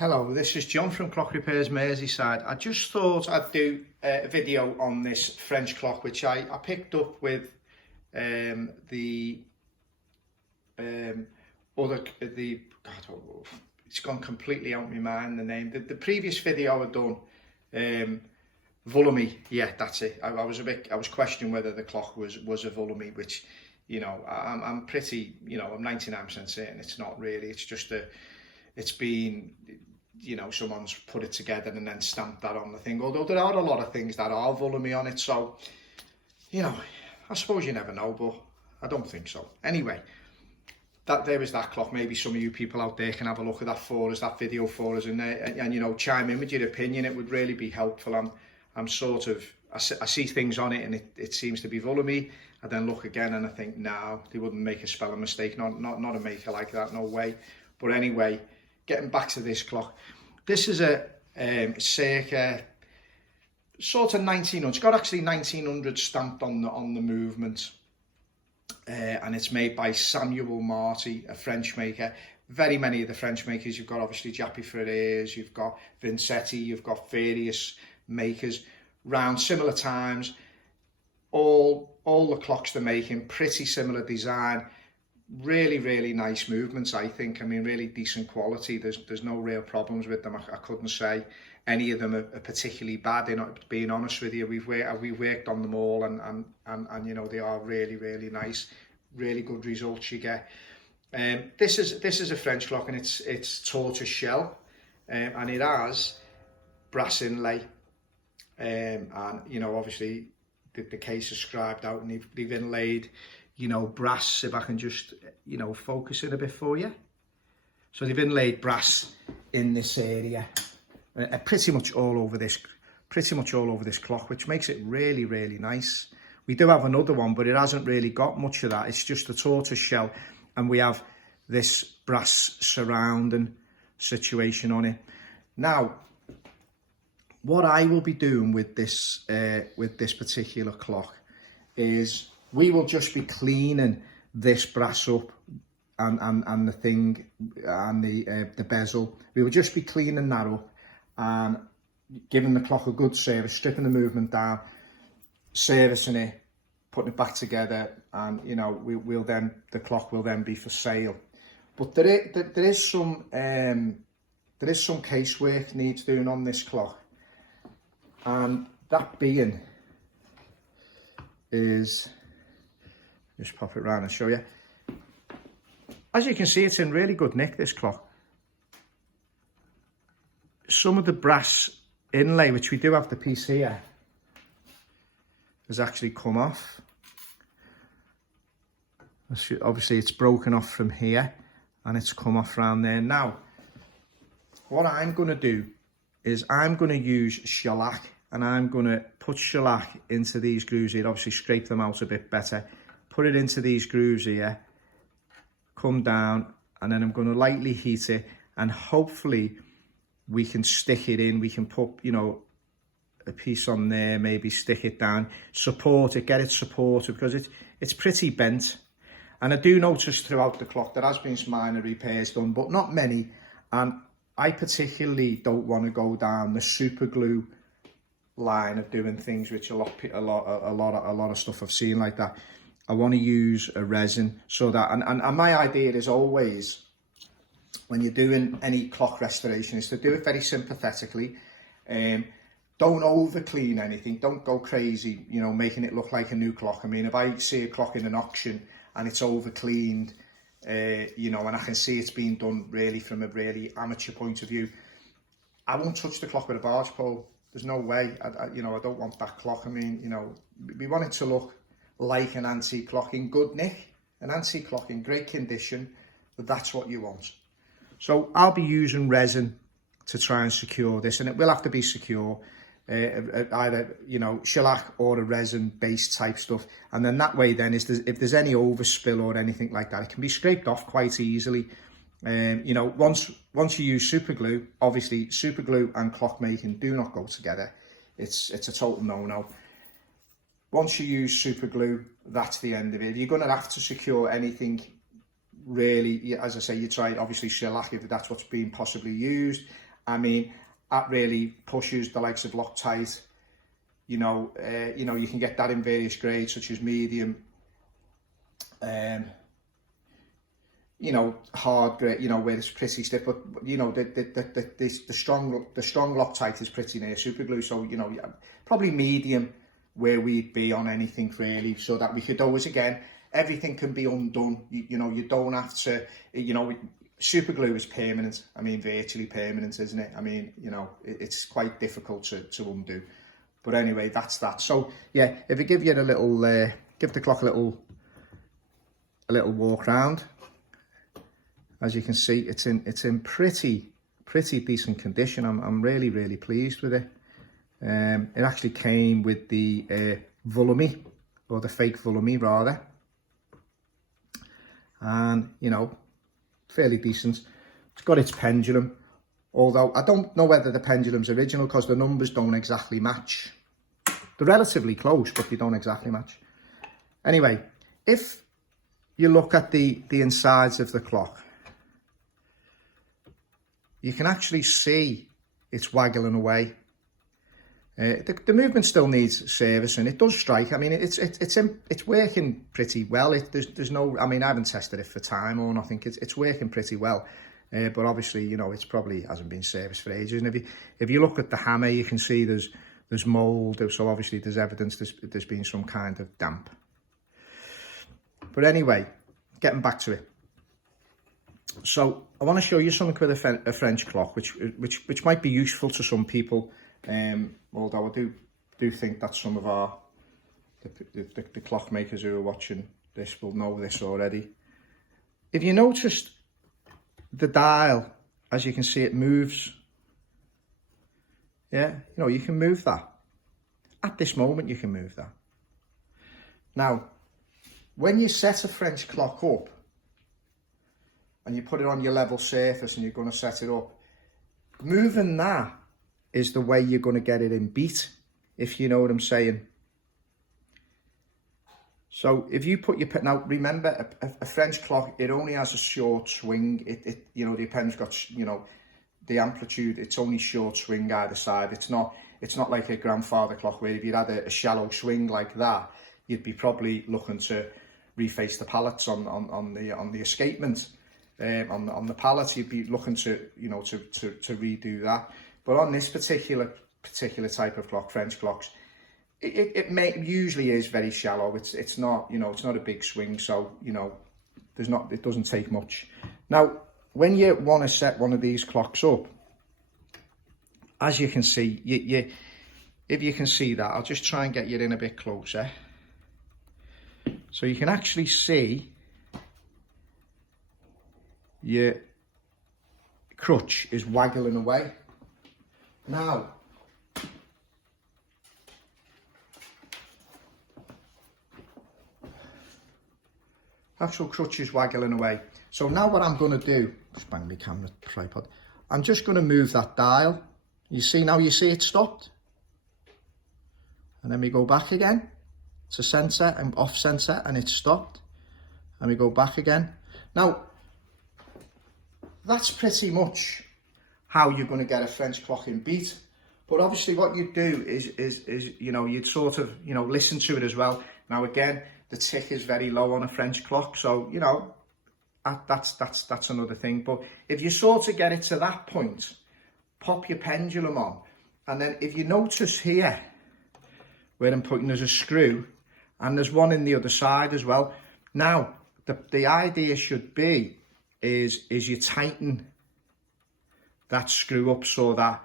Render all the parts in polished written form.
Hello, this is John from Clock Repairs Merseyside. I just thought I'd do a video on this French clock which I picked up with the it's gone completely out of my mind, the name. The previous video I'd done, Vulamy, yeah, that's it. I was questioning whether the clock was a Vulamy, which, you know, I'm pretty, you know, I'm 99% certain it's not really. It's just it's been, you know, someone's put it together and then stamped that on the thing. Although there are a lot of things that are Vulamy on it, so, you know, I suppose you never know, but I don't think so. Anyway, there is that clock. Maybe some of you people out there can have a look at that for us, that video for us, and you know, chime in with your opinion. It would really be helpful. I'm sort of, I see things on it and it seems to be Vulamy. I then look again and I think, no, they wouldn't make a spelling mistake. Not a maker like that, no way. But anyway, getting back to this clock. This is a circa sort of 1900. It's got actually 1900 stamped on the movement, and it's made by Samuel Marty, a French maker. Very many of the French makers, you've got obviously Japy Ferrers, you've got Vincetti, you've got various makers round similar times. All the clocks they're making, pretty similar design. Really nice movements, I think. I mean, really decent quality. There's no real problems with them. I couldn't say any of them are particularly bad. They're not, being honest with you. We've worked on them all, and you know, they are really nice. Really good results you get. This is a French clock, and it's tortoise shell, and it has brass inlay, and you know, obviously the case is scribed out, and they've inlaid, you know, brass. If I can just, you know, focus it a bit for you. So they've inlaid brass in this area, pretty much all over this clock, which makes it really nice. We do have another one, but it hasn't really got much of that. It's just the tortoise shell, and we have this brass surrounding situation on it. Now, what I will be doing with this particular clock is we will just be cleaning this brass up and the thing and the bezel. We will just be cleaning that up and giving the clock a good service, stripping the movement down, servicing it, putting it back together, and you know, the clock will then be for sale. But there is some casework needs doing on this clock, and that being is, just pop it round and show you. As you can see, it's in really good nick, this clock. Some of the brass inlay, which we do have the piece here, has actually come off. Obviously it's broken off from here and it's come off around there. Now, what I'm going to do is I'm going to use shellac, and I'm going to put shellac into these grooves here. Obviously scrape them out a bit better. Put it into these grooves here, come down, and then I'm going to lightly heat it, and hopefully we can stick it in. We can put, you know, a piece on there, maybe stick it down, support it, get it supported, because it's pretty bent. And I do notice throughout the clock there has been some minor repairs done, but not many. And I particularly don't want to go down the super glue line of doing things, which a lot of stuff I've seen like that. I want to use a resin, so that, and my idea is always, when you're doing any clock restoration, is to do it very sympathetically. Don't over clean anything, don't go crazy, you know, making it look like a new clock. I mean, if I see a clock in an auction and it's over cleaned, you know, and I can see it's been done really from a really amateur point of view, I won't touch the clock with a barge pole. There's no way. You know, I don't want that clock. I mean, you know, we want it to look like an antique clock in good nick, an antique clock in great condition, but that's what you want. So I'll be using resin to try and secure this, and it will have to be secure, either, you know, shellac or a resin based type stuff. And then that way then, if there's any overspill or anything like that, it can be scraped off quite easily. You know, once you use super glue, obviously super glue and clock making do not go together. It's a total no-no. Once you use super glue, that's the end of it. You're going to have to secure anything really, as I say, you try obviously shellac if that's what's being possibly used, I mean, that really pushes the likes of Loctite. You know, you can get that in various grades such as medium, you know, hard grade, you know, where it's pretty stiff, but you know, the strong Loctite is pretty near super glue. So, you know, probably medium where we'd be on anything really, so that we could always, again, everything can be undone. You know, you don't have to, you know, super glue is permanent. I mean, virtually permanent, isn't it? I mean, you know, it's quite difficult to undo. But anyway, that's that. So yeah, if I give you a little, give the clock a little walk round, as you can see, it's in pretty decent condition. I'm really pleased with it. It actually came with the Vulamy, or the fake Vulamy rather, and you know, fairly decent. It's got its pendulum, although I don't know whether the pendulum's original because the numbers don't exactly match. They're relatively close, but they don't exactly match. Anyway, if you look at the insides of the clock, you can actually see it's waggling away. The movement still needs servicing. It does strike. I mean, it's working pretty well. There's no. I mean, I haven't tested it for time or nothing. It's working pretty well. But obviously, you know, it's probably hasn't been serviced for ages. And if you look at the hammer, you can see there's mold. So obviously, there's evidence there's been some kind of damp. But anyway, getting back to it. So I want to show you something with a French clock, which might be useful to some people. Although I do think that some of the clock makers who are watching this will know this already. If you noticed the dial, as you can see, it moves. Yeah, you know, you can move that. At this moment, you can move that. Now, when you set a French clock up and you put it on your level surface and you're going to set it up, moving that is the way you're going to get it in beat, if you know what I'm saying. So if you put your now remember a French clock, it only has a short swing. It you know, the pen's got, you know, the amplitude, it's only short swing either side. It's not like a grandfather clock where if you had a shallow swing like that, you'd be probably looking to reface the pallets on the escapement. On the pallets, you'd be looking to, you know, to redo that. But on this particular type of clock, French clocks, it usually is very shallow. It's not, you know, it's not a big swing, so you know, it doesn't take much. Now, when you want to set one of these clocks up, as you can see, if you can see that, I'll just try and get you in a bit closer, so you can actually see your crutch is waggling away. Now, actual crutch is waggling away. So now what I'm going to do, just bang my camera tripod, I'm just going to move that dial. You see it stopped. And then we go back again to center and off center, and it's stopped. And we go back again. Now, that's pretty much how you're going to get a French clock in beat. But obviously what you do is you know, you'd sort of, you know, listen to it as well. Now again, the tick is very low on a French clock, so you know, that's another thing. But if you sort of get it to that point, pop your pendulum on, and then if you notice here where I'm putting, there's a screw, and there's one in the other side as well. Now the idea should be is you tighten that screw up so that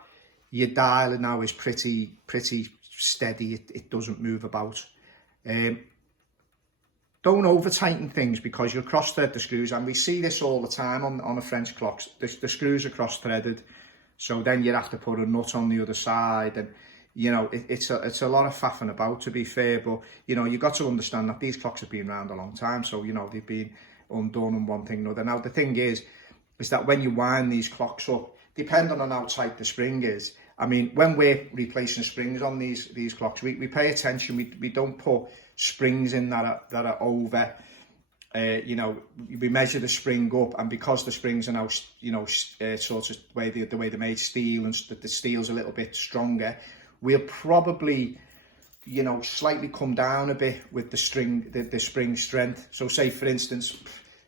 your dial now is pretty steady. It doesn't move about. Don't over tighten things because you'll cross thread the screws, and we see this all the time on the French clocks. The screws are cross threaded, so then you have to put a nut on the other side, and you know, it's a lot of faffing about, to be fair. But you know, you got to understand that these clocks have been around a long time, so you know, they've been undone and one thing or another. Now the thing is that when you wind these clocks up, depending on how tight the spring is, I mean, when we're replacing springs on these clocks, we pay attention. We don't put springs in that are over you know, we measure the spring up, and because the springs are now, you know, sort of the way they're made, steel, and the steel's a little bit stronger, we'll probably, you know, slightly come down a bit with the spring strength. So say, for instance,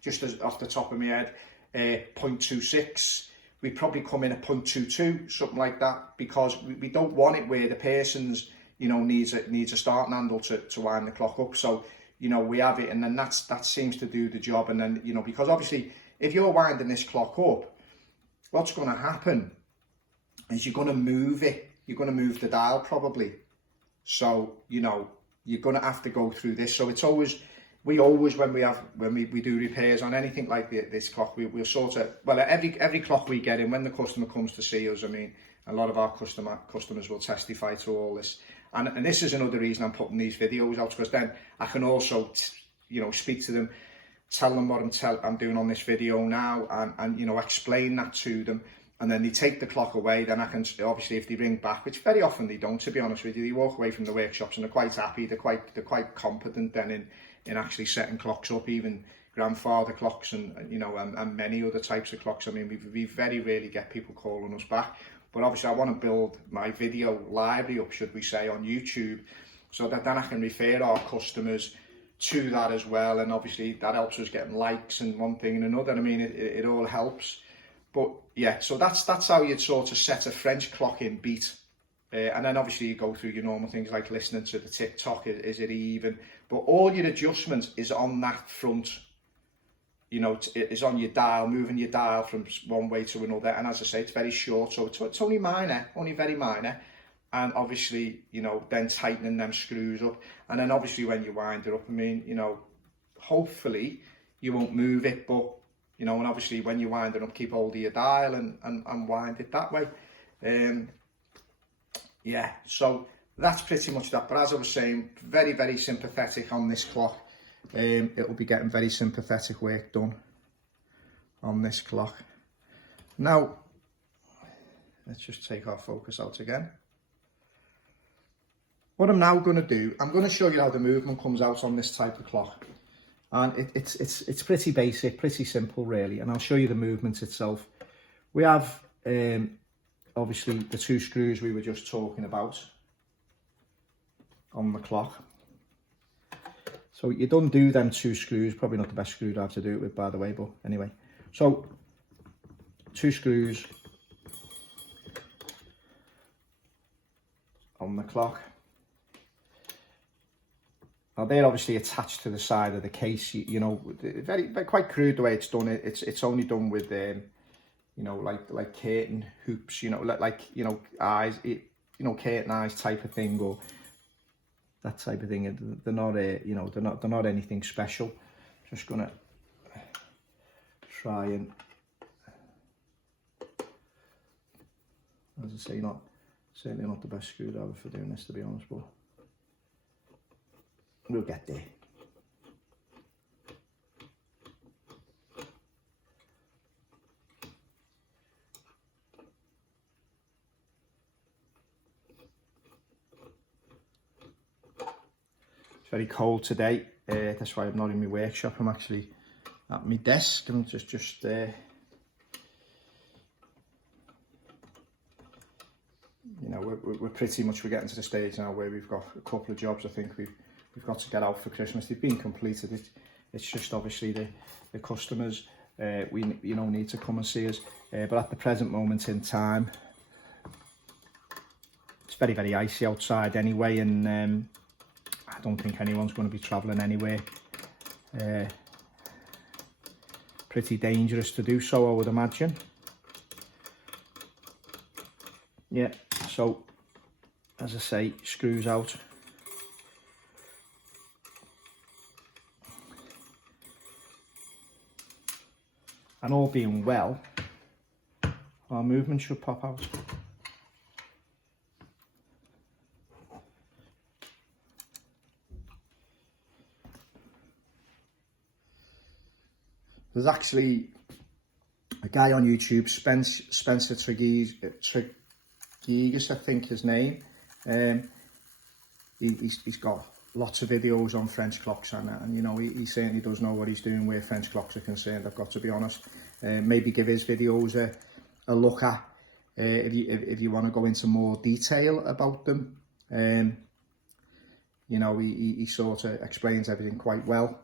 just off the top of my head, 0.26, we probably come in at 0.22, something like that, because we don't want it where the person's, you know, needs a starting handle to wind the clock up. So, you know, we have it, and then that seems to do the job. And then, you know, because obviously if you're winding this clock up, what's going to happen is you're going to move it. You're going to move the dial probably. So, you know, you're going to have to go through this. So it's always, when we do repairs on anything like this clock, we'll sort of, well, every clock we get in, when the customer comes to see us, I mean, a lot of our customers will testify to all this. And this is another reason I'm putting these videos out, because then I can also, you know, speak to them, tell them what I'm doing on this video now, and you know, explain that to them. And then they take the clock away, then I can, obviously if they ring back, which very often they don't, to be honest with you, they walk away from the workshops and they're quite happy, they're quite competent then in actually setting clocks up, even grandfather clocks and you know, and many other types of clocks. I mean, we very rarely get people calling us back. But obviously I want to build my video library up, should we say, on YouTube, so that then I can refer our customers to that as well. And obviously that helps us getting likes and one thing and another. I mean, it all helps. But yeah, so that's how you'd sort of set a French clock in beat. And then obviously you go through your normal things like listening to the tick-tock, is it even? But all your adjustments is on that front. You know, it's on your dial, moving your dial from one way to another. And as I say, it's very short, so it's only minor, only very minor. And obviously, you know, then tightening them screws up. And then obviously when you wind it up, I mean, you know, hopefully you won't move it, but, you know, and obviously when you wind it up, keep hold of your dial and wind it that way. Yeah, so that's pretty much that. But as I was saying, very, very sympathetic on this clock. It will be getting very sympathetic work done on this clock. Now, let's just take our focus out again. What I'm now going to do, I'm going to show you how the movement comes out on this type of clock. And it's pretty basic, pretty simple really. And I'll show you the movement itself. We have, obviously, the two screws we were just talking about on the clock. So you don't do them two screws, probably not the best screwdriver to do it with, by the way, but anyway. So, two screws on the clock. Now they're obviously attached to the side of the case, you know, very quite crude the way it's done. It's only done with, you know, like curtain hoops, you know, like, you know, eyes, you know, curtain eyes type of thing, or that type of thing. They're not, you know, they're not anything special. Just gonna try and, as I say, certainly not the best screwdriver for doing this, to be honest, but we'll get there. It's very cold today. That's why I'm not in my workshop. I'm actually at my desk and just you know, we're pretty much, we're getting to the stage now where we've got a couple of jobs I think we've got to get out for Christmas. They've been completed. It's just obviously the customers we need to come and see us. But at the present moment in time, it's very, very icy outside anyway, and I don't think anyone's going to be travelling anywhere. Pretty dangerous to do so, I would imagine. Yeah, so as I say, screws out. And all being well, our movement should pop out. There's actually a guy on YouTube, Spencer Tregegas, I think his name. He's got lots of videos on French clocks, and you know, he certainly does know what he's doing where French clocks are concerned, I've got to be honest. Maybe give his videos a look at if you want to go into more detail about them. You know, he sort of explains everything quite well.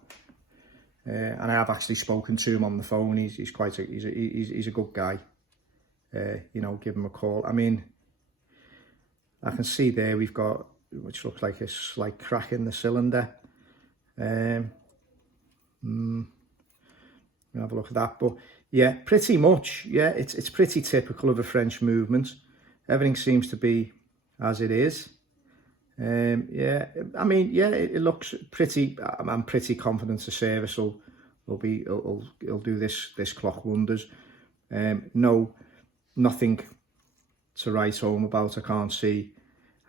And I have actually spoken to him on the phone. He's quite he's a good guy. You know, give him a call. I mean, I can see there we've got, which looks like a slight crack in the cylinder. We'll have a look at that. But yeah, pretty much, yeah, it's pretty typical of a French movement. Everything seems to be as it is. Yeah, I mean, yeah, it looks pretty. I'm pretty confident the service will do this clock wonders. Nothing to write home about. I can't see.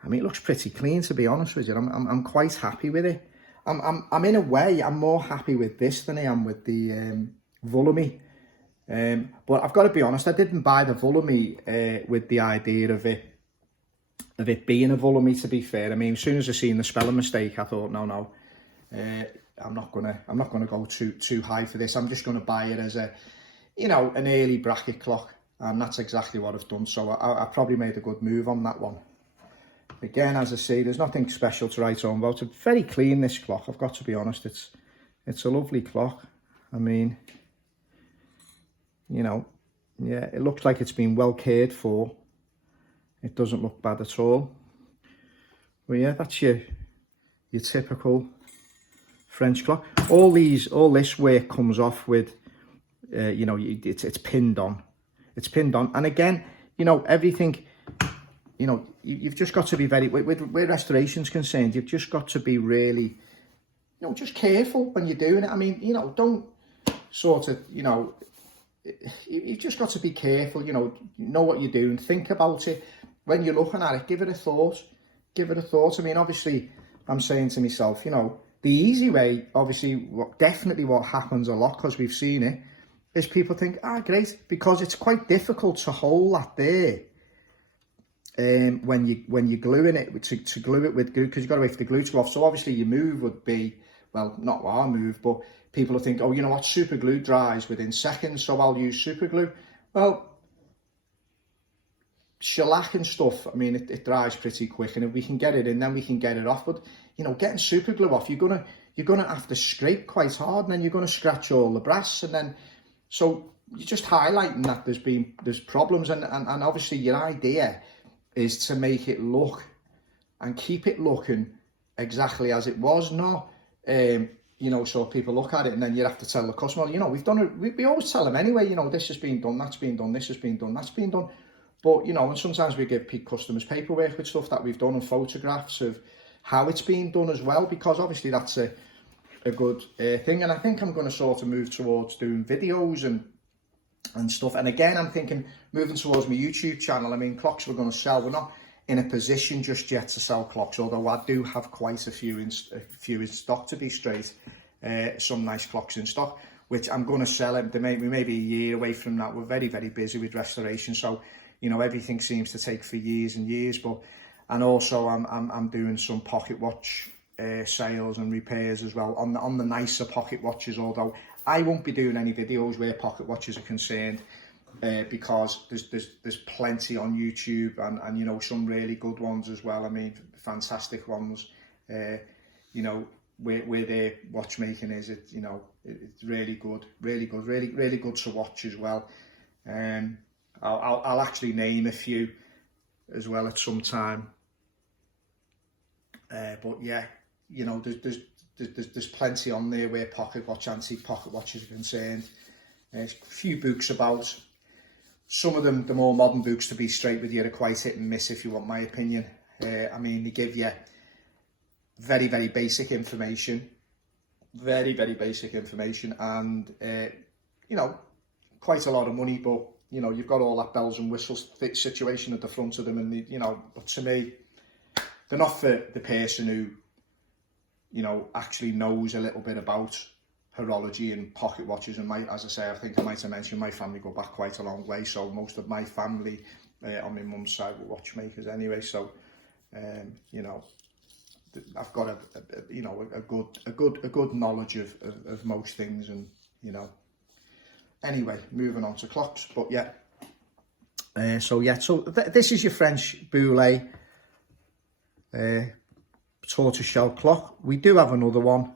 I mean, it looks pretty clean, to be honest with you. I'm quite happy with it. I'm in a way, I'm more happy with this than I am with the Vulamy. But I've got to be honest, I didn't buy the Vulamy with the idea of it being a Vulamy, to be fair. I mean, as soon as I seen the spelling mistake, I thought, no, I'm not gonna go too high for this. I'm just gonna buy it as a, you know, an early bracket clock, and that's exactly what I've done. So I probably made a good move on that one. Again, as I say, there's nothing special to write home about. It's very clean, this clock, I've got to be honest. It's a lovely clock. I mean, you know, yeah, it looks like it's been well cared for. It doesn't look bad at all. Well, yeah, that's your typical French clock. All this work comes off with, you know, it's pinned on. It's pinned on. And again, you know, everything, you know, you've just got to be very, where restoration's concerned, you've just got to be really, you know, just careful when you're doing it. I mean, you know, don't sort of, you know, you've just got to be careful, you know what you're doing, think about it. When you're looking at it, give it a thought. I mean, obviously, I'm saying to myself, you know, the easy way, obviously, definitely what happens a lot, because we've seen it, is people think, great, because it's quite difficult to hold that there. When you're gluing it, to glue it with glue, because you've got to wait for the glue to off. So obviously your move would be, well, not our move, but people will think, oh, you know what, super glue dries within seconds, so I'll use super glue. Well, shellac and stuff, I mean, it dries pretty quick, and if we can get it in, then we can get it off. But, you know, getting super glue off, you're gonna have to scrape quite hard, and then you're gonna scratch all the brass, and then, so you're just highlighting that there's problems, and obviously your idea is to make it look and keep it looking exactly as it was, not, you know, so people look at it and then you have to tell the customer, you know, we've done it, we always tell them anyway, you know, this has been done, that's been done, this has been done, that's been done. But, you know, and sometimes we give customers paperwork with stuff that we've done and photographs of how it's been done as well, because obviously that's a good thing. And I think I'm going to sort of move towards doing videos and stuff. And again, I'm thinking moving towards my YouTube channel. I mean, clocks we're going to sell. We're not in a position just yet to sell clocks, although I do have quite a few in stock, to be straight. Some nice clocks in stock, which I'm going to sell. We may be a year away from that. We're very, very busy with restoration, so you know, everything seems to take for years and years. But, and also I'm doing some pocket watch sales and repairs as well on the nicer pocket watches, although I won't be doing any videos where pocket watches are concerned, because there's plenty on YouTube, and you know, some really good ones as well. I mean, fantastic ones. You know, where their watchmaking is, you know, it's really good, really good to watch as well. I'll actually name a few as well at some time. But yeah, you know, there's plenty on there where antique pocket watches are concerned. There's a few books about. Some of them, the more modern books, to be straight with you, are quite hit and miss, if you want my opinion. I mean, they give you very, very basic information, and you know, quite a lot of money, but you know, you've got all that bells and whistles situation at the front of them, and you know, but to me, they're not for the person who, you know, actually knows a little bit about horology and pocket watches. And as I say, I think I might have mentioned, my family go back quite a long way, so most of my family on my mum's side were watchmakers anyway, so you know, I've got a good knowledge of most things, and you know. Anyway, moving on to clocks, but yeah. So this is your French boule tortoiseshell clock. We do have another one,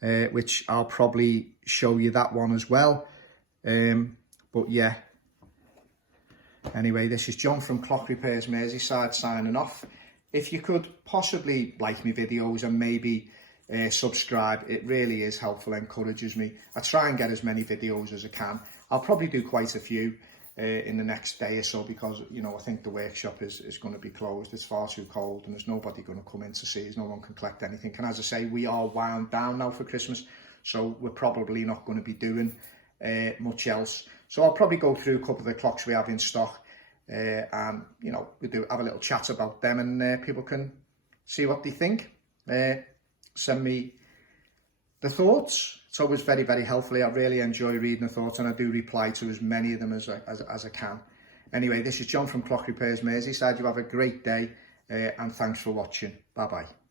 which I'll probably show you that one as well. But yeah. Anyway, this is John from Clock Repairs Merseyside signing off. If you could possibly like my videos and maybe subscribe, it really is helpful, encourages me. I try and get as many videos as I can. I'll probably do quite a few in the next day or so, because you know, I think the workshop is going to be closed. It's far too cold and there's nobody going to come in to see us. No one can collect anything. And as I say, we are wound down now for Christmas, so we're probably not going to be doing much else. So I'll probably go through a couple of the clocks we have in stock, and you know, we do have a little chat about them, and people can see what they think. Send me the thoughts. It's always very, very helpful. I really enjoy reading the thoughts, and I do reply to as many of them as I can. Anyway, this is John from Clock Repairs Merseyside. You have a great day, and thanks for watching. Bye bye.